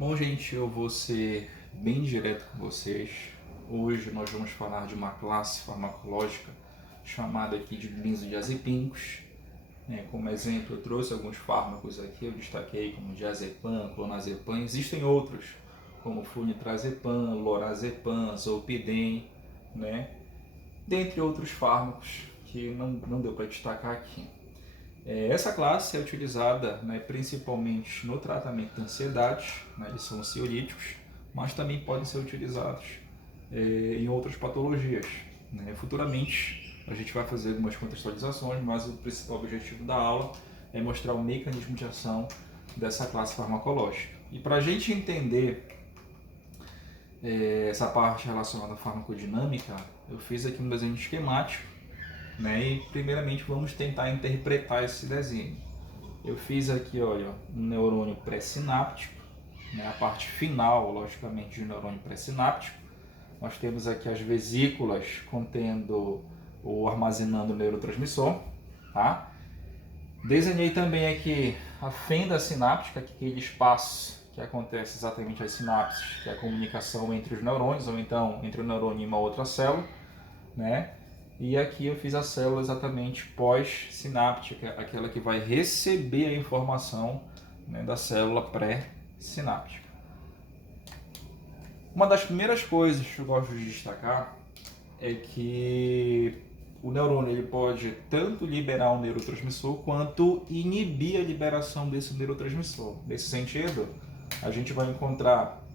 Bom, gente, eu vou ser bem direto com vocês. Hoje nós vamos falar de uma classe farmacológica chamada aqui de benzodiazepincos. Como exemplo, eu trouxe alguns fármacos aqui, eu destaquei como diazepam, clonazepam. Existem outros, como flunitrazepam, lorazepam, zolpidem, né? Dentre outros fármacos que não deu para destacar aqui. Essa classe é utilizada, principalmente no tratamento da ansiedade, eles são ansiolíticos, mas também podem ser utilizados em outras patologias. Futuramente a gente vai fazer algumas contextualizações, mas o principal objetivo da aula é mostrar o mecanismo de ação dessa classe farmacológica. E para a gente entender essa parte relacionada à farmacodinâmica, eu fiz aqui um desenho esquemático. E primeiramente vamos tentar interpretar esse desenho. Eu fiz aqui, olha, um neurônio pré-sináptico, a parte final, logicamente, de neurônio pré-sináptico. Nós temos aqui as vesículas contendo ou armazenando o neurotransmissor, tá? Desenhei também aqui a fenda sináptica, aquele espaço que acontece exatamente as sinapses, que é a comunicação entre os neurônios, ou então entre o neurônio e uma outra célula, né? E aqui eu fiz a célula exatamente pós-sináptica, aquela que vai receber a informação, da célula pré-sináptica. Uma das primeiras coisas que eu gosto de destacar é que o neurônio ele pode tanto liberar um neurotransmissor quanto inibir a liberação desse neurotransmissor. Nesse sentido, a gente vai encontrar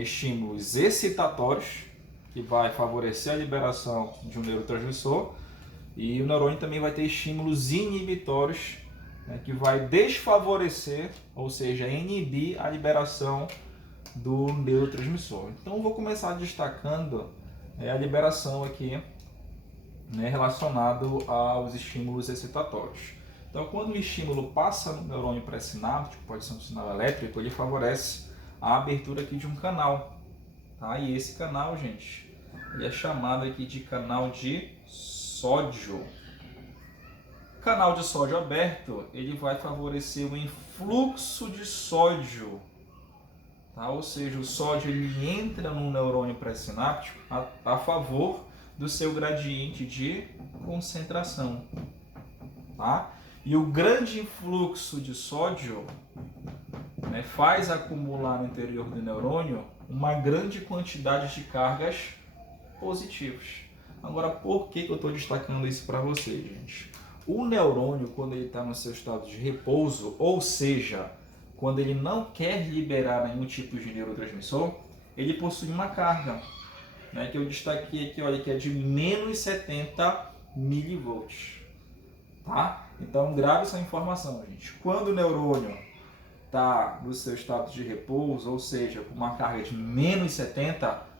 estímulos excitatórios, que vai favorecer a liberação de um neurotransmissor, e o neurônio também vai ter estímulos inibitórios, que vai desfavorecer, ou seja, inibir a liberação do neurotransmissor. Então, eu vou começar destacando a liberação aqui, relacionado aos estímulos excitatórios. Então, quando o estímulo passa no neurônio pré-sináptico, pode ser um sinal elétrico, ele favorece a abertura aqui de um canal. Tá? E esse canal, gente, ele é chamado aqui de canal de sódio. O canal de sódio aberto, ele vai favorecer o influxo de sódio. Tá? Ou seja, o sódio ele entra no neurônio pré-sináptico a favor do seu gradiente de concentração. Tá? E o grande influxo de sódio faz acumular no interior do neurônio uma grande quantidade de cargas positivas. Agora, por que eu estou destacando isso para vocês, gente? O neurônio, quando ele está no seu estado de repouso, ou seja, quando ele não quer liberar nenhum tipo de neurotransmissor, ele possui uma carga, que eu destaquei aqui, olha, que é de menos 70 milivolts. Tá? Então, grave essa informação, gente. Quando o neurônio está no seu estado de repouso, ou seja, com uma carga de menos 70,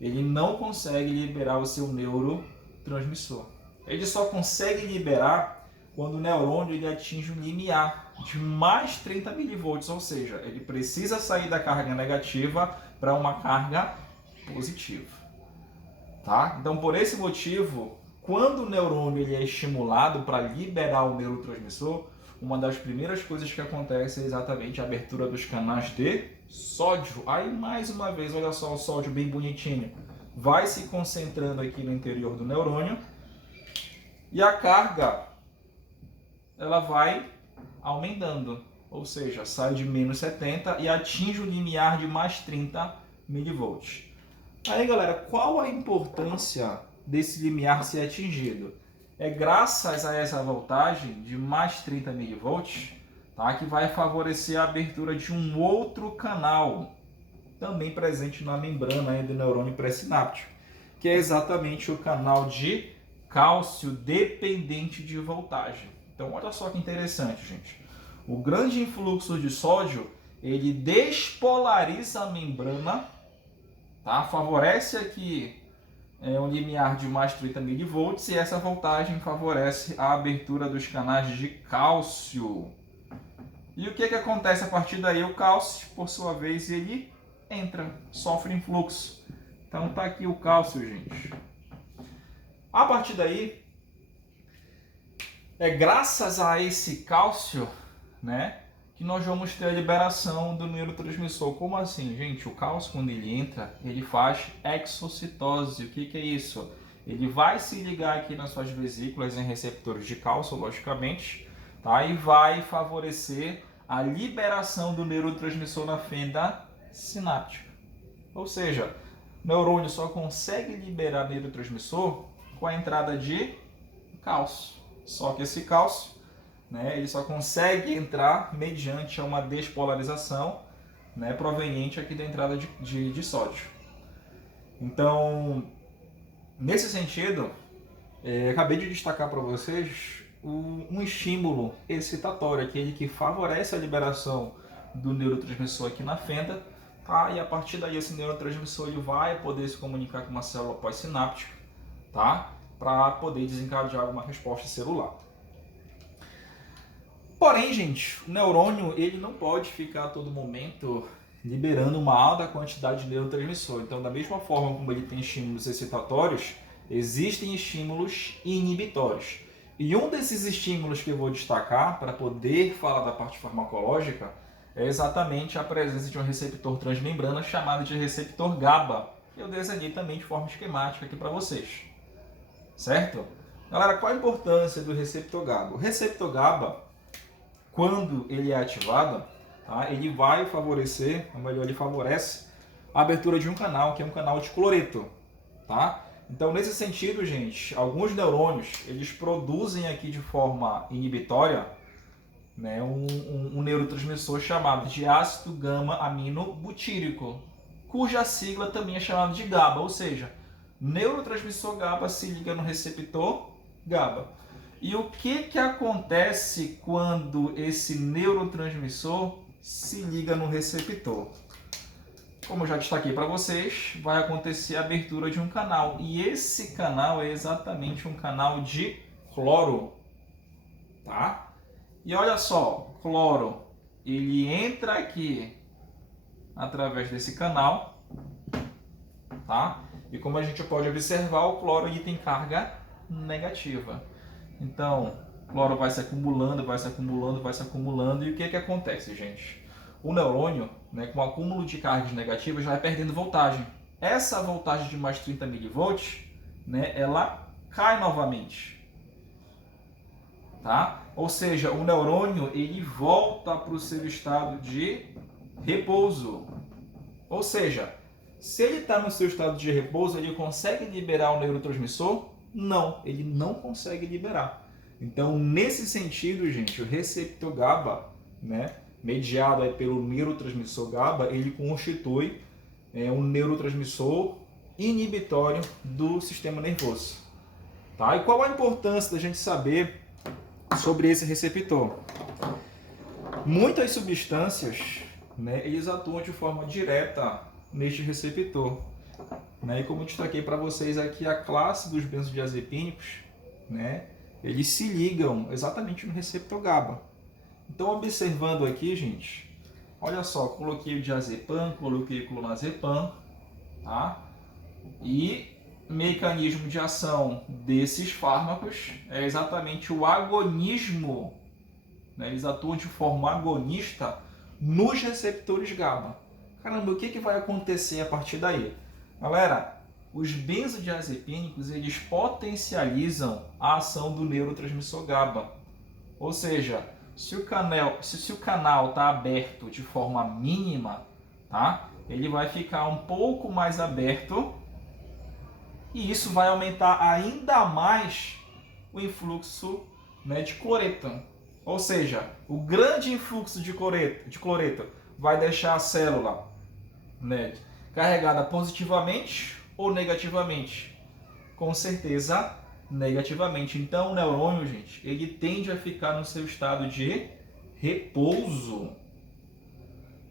ele não consegue liberar o seu neurotransmissor. Ele só consegue liberar quando o neurônio ele atinge um limiar de mais 30 milivolts, ou seja, ele precisa sair da carga negativa para uma carga positiva. Tá? Então, por esse motivo, quando o neurônio ele é estimulado para liberar o neurotransmissor, uma das primeiras coisas que acontece é exatamente a abertura dos canais de sódio. Aí, mais uma vez, olha só o sódio bem bonitinho. Vai se concentrando aqui no interior do neurônio e a carga ela vai aumentando. Ou seja, sai de menos 70 e atinge o limiar de mais 30 milivolts. Aí, galera, qual a importância desse limiar ser atingido? É graças a essa voltagem de mais 30 milivolts, tá, que vai favorecer a abertura de um outro canal, também presente na membrana do neurônio pré-sináptico, que é exatamente o canal de cálcio dependente de voltagem. Então, olha só que interessante, gente. O grande influxo de sódio, ele despolariza a membrana, tá? Favorece aqui um limiar de mais 30 milivolts e essa voltagem favorece a abertura dos canais de cálcio. E o que acontece a partir daí? O cálcio, por sua vez, ele entra, sofre influxo. Então tá aqui o cálcio, gente. A partir daí, é graças a esse cálcio, que nós vamos ter a liberação do neurotransmissor. Como assim, gente? O cálcio, quando ele entra, ele faz exocitose. O que é isso? Ele vai se ligar aqui nas suas vesículas em receptores de cálcio, logicamente, tá? E vai favorecer a liberação do neurotransmissor na fenda sináptica. Ou seja, o neurônio só consegue liberar neurotransmissor com a entrada de cálcio. Só que esse cálcio, né, ele só consegue entrar mediante uma despolarização, né, proveniente aqui da entrada de sódio. Então, nesse sentido, acabei de destacar para vocês um estímulo excitatório, aquele que favorece a liberação do neurotransmissor aqui na fenda, tá? E a partir daí esse neurotransmissor ele vai poder se comunicar com uma célula pós-sináptica, tá? Para poder desencadear uma resposta celular. Porém, gente, o neurônio ele não pode ficar a todo momento liberando uma alta quantidade de neurotransmissor. Então, da mesma forma como ele tem estímulos excitatórios, existem estímulos inibitórios. E um desses estímulos que eu vou destacar para poder falar da parte farmacológica é exatamente a presença de um receptor transmembrana chamado de receptor GABA, que eu desenhei também de forma esquemática aqui para vocês. Certo? Galera, qual a importância do receptor GABA? O receptor GABA, quando ele é ativado, tá, ele vai favorecer, ou melhor, ele favorece a abertura de um canal, que é um canal de cloreto. Tá? Então, nesse sentido, gente, alguns neurônios, eles produzem aqui de forma inibitória, né, um neurotransmissor chamado de ácido gama-aminobutírico, cuja sigla também é chamada de GABA, ou seja, neurotransmissor GABA se liga no receptor GABA. E o que acontece quando esse neurotransmissor se liga no receptor? Como eu já destaquei para vocês, vai acontecer a abertura de um canal. E esse canal é exatamente um canal de cloro. Tá? E olha só, cloro, ele entra aqui através desse canal. Tá? E como a gente pode observar, o cloro ele tem carga negativa. Então, o cloro vai se acumulando, vai se acumulando, vai se acumulando. E o que acontece, gente? O neurônio, né, com o acúmulo de cargas negativas, vai perdendo voltagem. Essa voltagem de mais 30 mV, né, ela cai novamente. Tá? Ou seja, o neurônio ele volta para o seu estado de repouso. Ou seja, se ele está no seu estado de repouso, ele consegue liberar o neurotransmissor? Não, ele não consegue liberar. Então, nesse sentido, gente, o receptor GABA, né, mediado aí pelo neurotransmissor GABA, ele constitui um neurotransmissor inibitório do sistema nervoso. Tá? E qual a importância da gente saber sobre esse receptor? Muitas substâncias, né, eles atuam de forma direta neste receptor. Né? E como eu destaquei para vocês aqui, a classe dos benzodiazepínicos, né, eles se ligam exatamente no receptor GABA. Então, observando aqui, gente, olha só, coloquei o diazepam, coloquei o clonazepam, tá? E o mecanismo de ação desses fármacos é exatamente o agonismo, né? Eles atuam de forma agonista nos receptores GABA. Caramba, o que vai acontecer a partir daí? Galera, os benzodiazepínicos, eles potencializam a ação do neurotransmissor GABA. Ou seja, se o canal está aberto de forma mínima, tá? Ele vai ficar um pouco mais aberto e isso vai aumentar ainda mais o influxo, né, de cloreto. Ou seja, o grande influxo de cloreto vai deixar a célula, né, carregada positivamente ou negativamente? Com certeza negativamente. Então o neurônio, gente, ele tende a ficar no seu estado de repouso.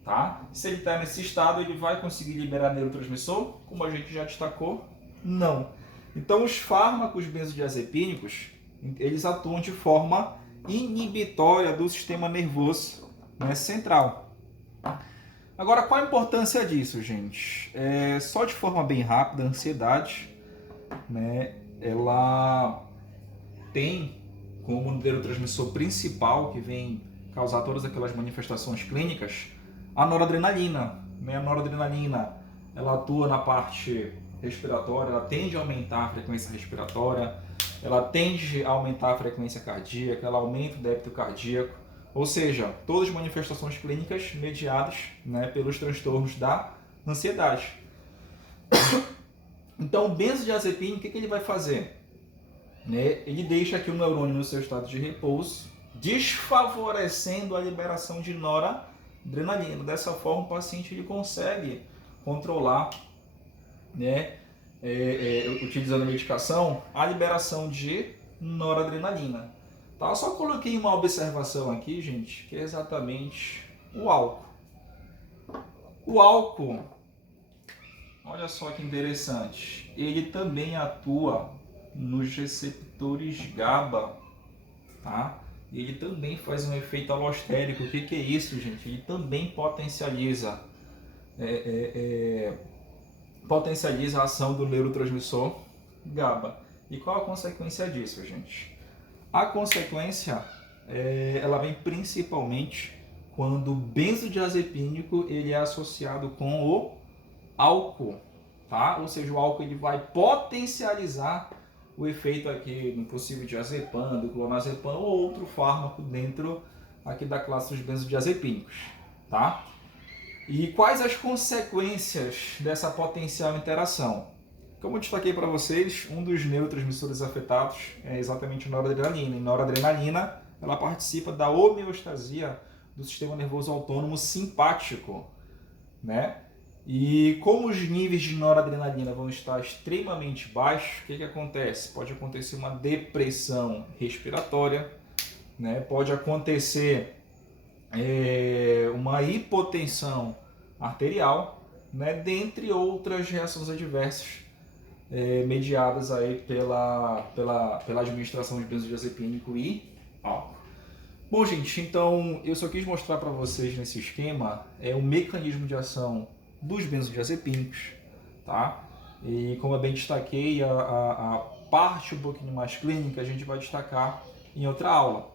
Tá? Se ele está nesse estado, ele vai conseguir liberar neurotransmissor? Como a gente já destacou, não. Então os fármacos benzodiazepínicos, eles atuam de forma inibitória do sistema nervoso, né, central. Agora, qual a importância disso, gente? Só de forma bem rápida, a ansiedade, né, ela tem como neurotransmissor principal, que vem causar todas aquelas manifestações clínicas, a noradrenalina. Né? A noradrenalina, ela atua na parte respiratória, ela tende a aumentar a frequência respiratória, ela tende a aumentar a frequência cardíaca, ela aumenta o débito cardíaco, ou seja, todas as manifestações clínicas mediadas, né, pelos transtornos da ansiedade. Então, o benzodiazepina, o que ele vai fazer? Né? Ele deixa aqui o neurônio no seu estado de repouso, desfavorecendo a liberação de noradrenalina. Dessa forma, o paciente ele consegue controlar, né, utilizando a medicação, a liberação de noradrenalina. Tá? Eu só coloquei uma observação aqui, gente, que é exatamente o álcool. O álcool, olha só que interessante, ele também atua nos receptores GABA, tá? Ele também faz um efeito alostérico. O que é isso, gente? Ele também potencializa a ação do neurotransmissor GABA. E qual a consequência disso, gente? A consequência, ela vem principalmente quando o benzodiazepínico ele é associado com o álcool, tá? Ou seja, o álcool ele vai potencializar o efeito aqui no possível diazepam, do clonazepam ou outro fármaco dentro aqui da classe dos benzodiazepínicos, tá? E quais as consequências dessa potencial interação? Como eu destaquei para vocês, um dos neurotransmissores afetados é exatamente a noradrenalina. E noradrenalina, ela participa da homeostasia do sistema nervoso autônomo simpático, né? E como os níveis de noradrenalina vão estar extremamente baixos, o que acontece? Pode acontecer uma depressão respiratória, né? Pode acontecer uma hipotensão arterial, né? Dentre outras reações adversas mediadas aí pela administração de benzodiazepínico e álcool. Bom, gente, então eu só quis mostrar para vocês nesse esquema o mecanismo de ação dos benzodiazepínicos, tá? E como eu bem destaquei, a parte um pouquinho mais clínica a gente vai destacar em outra aula.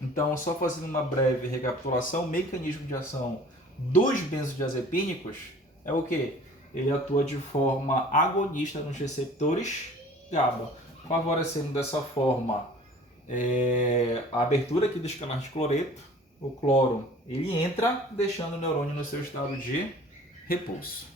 Então, só fazendo uma breve recapitulação, o mecanismo de ação dos benzodiazepínicos é o quê? Ele atua de forma agonista nos receptores GABA, favorecendo dessa forma a abertura aqui dos canais de cloreto. O cloro ele entra, deixando o neurônio no seu estado de repouso.